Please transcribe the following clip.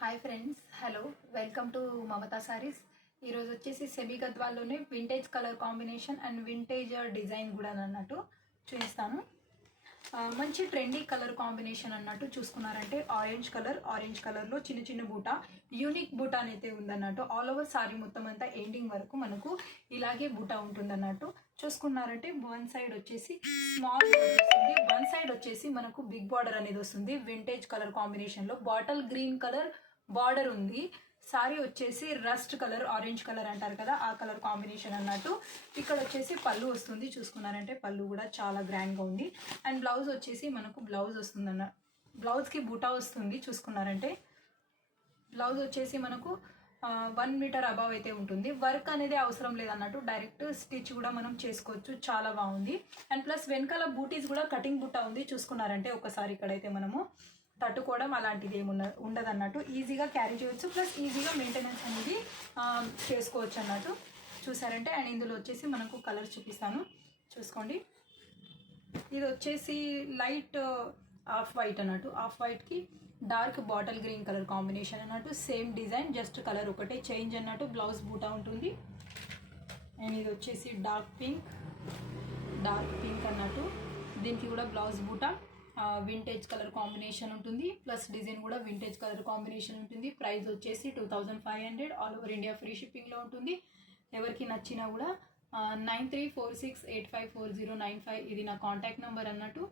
Hi friends, hello, welcome to Mamata Sarees. ఈరోజు వచ్చేసి semi గద్వాల్లోనే vintage colour combination and vintage design కూడా అన్నట్టు చూపిస్తాను. మంచి ట్రెండీ కలర్ కాంబినేషన్ అన్నట్టు చూసుకున్నారంటే ఆరెంజ్ కలర్లో చిన్న చిన్న బూటా, యూనిక్ బూటా అయితే ఉందన్నట్టు. ఆల్ ఓవర్ సారీ మొత్తం అంతా ఎండింగ్ వరకు మనకు ఇలాగే బూటా ఉంటుందన్నట్టు. చూసుకున్నారంటే వన్ సైడ్ వచ్చేసి స్మాల్ వస్తుంది, వన్ సైడ్ వచ్చేసి మనకు బిగ్ బార్డర్ అనేది వస్తుంది. వింటేజ్ కలర్ కాంబినేషన్లో బాటిల్ గ్రీన్ కలర్ బార్డర్ ఉంది. సారీ వచ్చేసి రస్ట్ కలర్, ఆరెంజ్ కలర్ అంటారు కదా, ఆ కలర్ కాంబినేషన్ అన్నట్టు. ఇక్కడ వచ్చేసి పళ్ళు వస్తుంది. చూసుకున్నారంటే పళ్ళు కూడా చాలా గ్రాండ్గా ఉంది. అండ్ బ్లౌజ్ వచ్చేసి మనకు బ్లౌజ్ వస్తుంది అన్న, బ్లౌజ్కి బూటా వస్తుంది. చూసుకున్నారంటే బ్లౌజ్ వచ్చేసి మనకు 1 మీటర్ అబవ్ అయితే ఉంటుంది. వర్క్ అనేది అవసరం లేదన్నట్టు, డైరెక్ట్ స్టిచ్ కూడా మనం చేసుకోవచ్చు. చాలా బాగుంది. అండ్ ప్లస్ వెనకాల బూటీస్ కూడా కటింగ్ బుట్ట ఉంది. చూసుకున్నారంటే ఒకసారి ఇక్కడైతే మనము తట్టుకోవడం అలాంటిది ఏమి ఉండదు అన్నట్టు. ఈజీగా క్యారీ చేయవచ్చు, ప్లస్ ఈజీగా మెయింటెనెన్స్ అనేది చేసుకోవచ్చు అన్నట్టు. చూసారంటే అండ్ ఇందులో వచ్చేసి మనకు కలర్ చూపిస్తాను, చూసుకోండి. ఇది వచ్చేసి లైట్ ఆఫ్ వైట్ అన్నట్టు, ఆఫ్ వైట్కి dark bottle green colour combination అన్నట్టు. సేమ్ డిజైన్, జస్ట్ కలర్ ఒకటే చేంజ్ అన్నట్టు. బ్లౌజ్ బూటా ఉంటుంది. అండ్ ఇది వచ్చేసి డార్క్ పింక్ అన్నట్టు. దీనికి కూడా బ్లౌజ్ బూటా వింటేజ్ కలర్ కాంబినేషన్ ఉంటుంది, ప్లస్ డిజైన్ కూడా వింటేజ్ కలర్ కాంబినేషన్ ఉంటుంది. ప్రైస్ వచ్చేసి 2500, ఆల్ ఓవర్ ఇండియా ఫ్రీ షిప్పింగ్లో ఉంటుంది. ఎవరికి నచ్చినా కూడా 9346854095 ఇది నా కాంటాక్ట్ నెంబర్ అన్నట్టు.